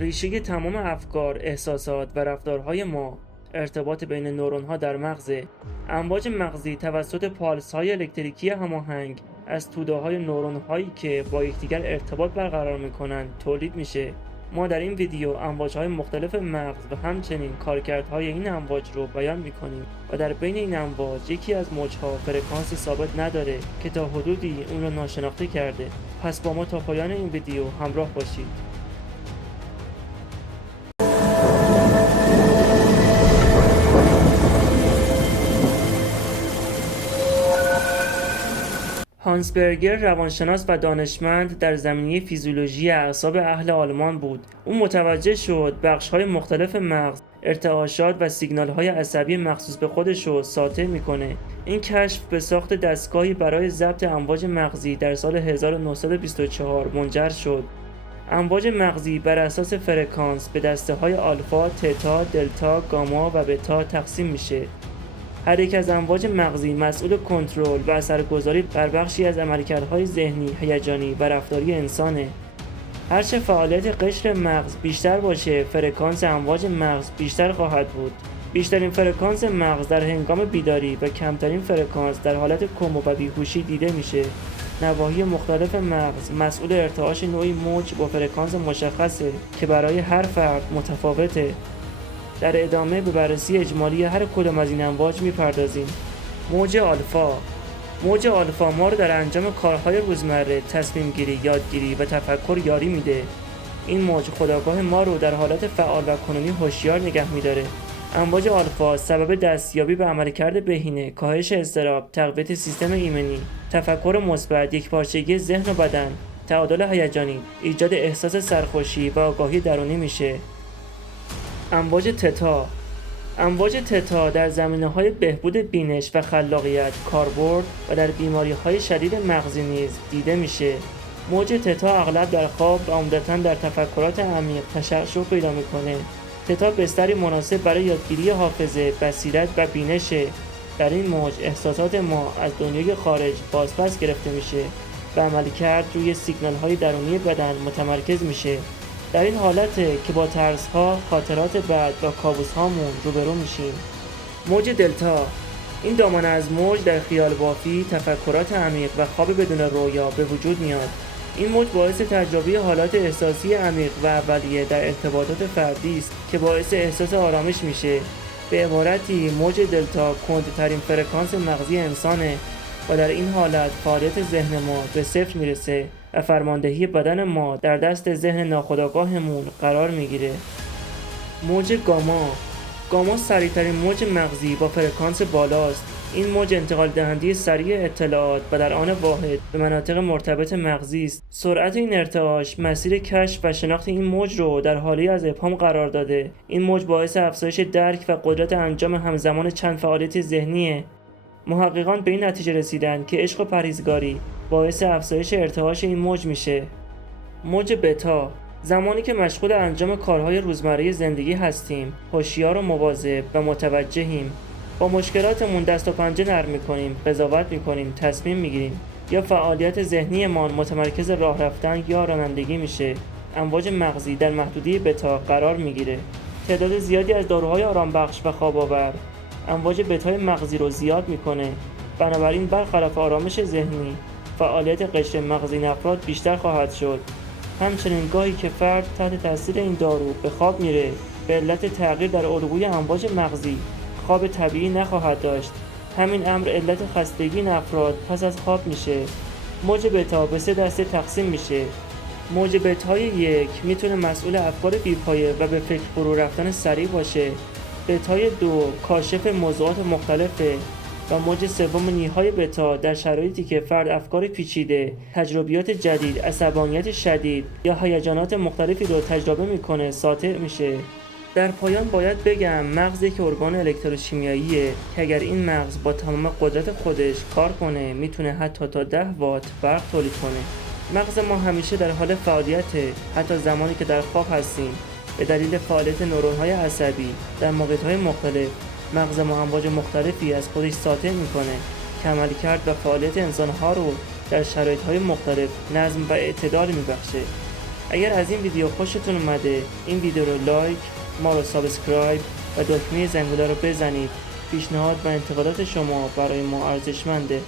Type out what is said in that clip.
ریشه تمام افکار، احساسات و رفتارهای ما ارتباط بین نورون‌ها در مغزه. امواج مغزی توسط پالس‌های الکتریکی هماهنگ از توده‌های نورون‌هایی که با یکدیگر ارتباط برقرار می‌کنند تولید میشه. ما در این ویدیو امواج‌های مختلف مغز و همچنین کارکردهای این امواج رو بیان می‌کنیم و در بین این امواج یکی از موج‌ها فرکانسی ثابت نداره که تا حدودی اون رو ناشناخته کرده. پس با ما تا پایان این ویدیو همراه باشید. هانس برگر روانشناس و دانشمند در زمینه فیزیولوژی اعصاب اهل آلمان بود. او متوجه شد بخش‌های مختلف مغز ارتعاشات و سیگنال‌های عصبی مخصوص به خودش رو ساطع می‌کنه. این کشف به ساخت دستگاهی برای ضبط امواج مغزی در سال 1924 منجر شد. امواج مغزی بر اساس فرکانس به دسته‌های آلفا، تتا، دلتا، گاما و بتا تقسیم میشه. هر یک از امواج مغزی مسئول کنترل و اثرگذاری بر بخشی از عملکردهای ذهنی، هیجانی و رفتاری انسانه. هرچه فعالیت قشر مغز بیشتر باشه، فرکانس امواج مغز بیشتر خواهد بود. بیشترین فرکانس مغز در هنگام بیداری و کمترین فرکانس در حالت کم و بیهوشی دیده میشه. نواحی مختلف مغز مسئول ارتعاش نوعی موج با فرکانس مشخصه که برای هر فرد متفاوته. در ادامه به بررسی اجمالی هر کدام از این امواج میپردازیم. موج آلفا. موج آلفا ما رو در انجام کارهای روزمره، تصمیم گیری، یادگیری و تفکر یاری میده. این موج خودآگاه ما رو در حالت فعال و کنونی هوشیار نگه میداره. امواج آلفا سبب دستیابی به عملکرد بهینه، کاهش اضطراب، تقویت سیستم ایمنی، تفکر مثبت، یکپارچگی ذهن و بدن، تعادل هیجانی، ایجاد احساس سرخوشی و آگاهی درونی میشه. امواج تتا. امواج تتا در زمینه‌های بهبود بینش و خلاقیت کاربرد و در بیماری‌های شدید مغزی نیز دیده میشه. موج تتا اغلب در خواب و عمدتاً در تفکرات عمیق تشعشع پیدا میکنه. تتا بستری مناسب برای یادگیری حافظه، بصیرت و بینشه. در این موج احساسات ما از دنیای خارج بازپس گرفته میشه و عملکرد روی سیگنال‌های درونی بدن متمرکز میشه. در این حالته که با ترس‌ها، خاطرات بد و کابوس‌هامون روبرو میشیم. موج دلتا. این دامنه از موج در خیال بافی، تفکرات عمیق و خواب بدون رویا به وجود میاد. این موج باعث تجربه حالات احساسی عمیق و اولیه در ارتباطات فردی است که باعث احساس آرامش میشه. به عبارتی موج دلتا کندترین فرکانس مغزی انسانه و در این حالت فعالیت ذهن ما به صفر میرسه و فرماندهی بدن ما در دست ذهن ناخودآگاهمون قرار میگیره. موج گاما. گاما سریعترین موج مغزی با فرکانس بالاست. این موج انتقال دهنده سریع اطلاعات و در آن واحد به مناطق مرتبط مغزی است. سرعت این ارتعاش مسیر کشف و شناخت این موج رو در حاله از ابهام قرار داده. این موج باعث افزایش درک و قدرت انجام همزمان چند فعالیت ذهنیه. محققان به این نتیجه رسیدن که عشق و پرهیزگاری باعث افزایش ارتعاش این موج میشه. موج بتا. زمانی که مشغول انجام کارهای روزمره زندگی هستیم، هوشیار و مواظب و متوجهیم، با مشکلاتمون دست و پنجه نرم میکنیم، قضاوت میکنیم، تصمیم میگیریم یا فعالیت ذهنیمان متمرکز راه رفتن یا رانندگی میشه، امواج مغزی در محدوده بتا قرار میگیره. تعداد زیادی از داروهای آرامبخش و خواب‌آور امواج بتای مغزی رو زیاد میکنه. بنابراین برخلاف آرامش ذهنی، فعالیت قشر مغزی این افراد بیشتر خواهد شد. همچنین گاهی که فرد تحت تاثیر این دارو به خواب میره، به علت تغییر در الگوی امواج مغزی خواب طبیعی نخواهد داشت. همین امر علت خستگی این افراد پس از خواب میشه. موج بتا به 3 دسته تقسیم میشه. موج بتای 1 میتونه مسئول افکار بی‌پایه و به فکر فرو رفتن سریع باشه. بتای 2 کاشف موضوعات مختلفه و موج 3 نیهای بتا در شرایطی که فرد افکار پیچیده، تجربیات جدید، عصبانیت شدید یا هیجانات مختلفی رو تجربه میکنه ساطع میشه. در پایان باید بگم مغز یک ارگان الکتروشیمیاییه که اگر این مغز با تمام قدرت خودش کار کنه میتونه حتی تا 10 وات برق تولید کنه. مغز ما همیشه در حال فعالیته، حتی زمانی که در خواب هستیم. به دلیل فعالیت نورون‌های عصبی در موقعیت‌های مختلف، مغز ما امواج مختلفی از خودش ساطع میکنه که عملکرد و فعالیت انسان‌ها رو در شرایط‌های مختلف نظم و اعتدال میبخشه. اگر از این ویدیو خوشتون اومده این ویدیو رو لایک، ما رو سابسکرایب و دکمه زنگوله رو بزنید. پیشنهاد و انتقادات شما برای ما ارزشمنده.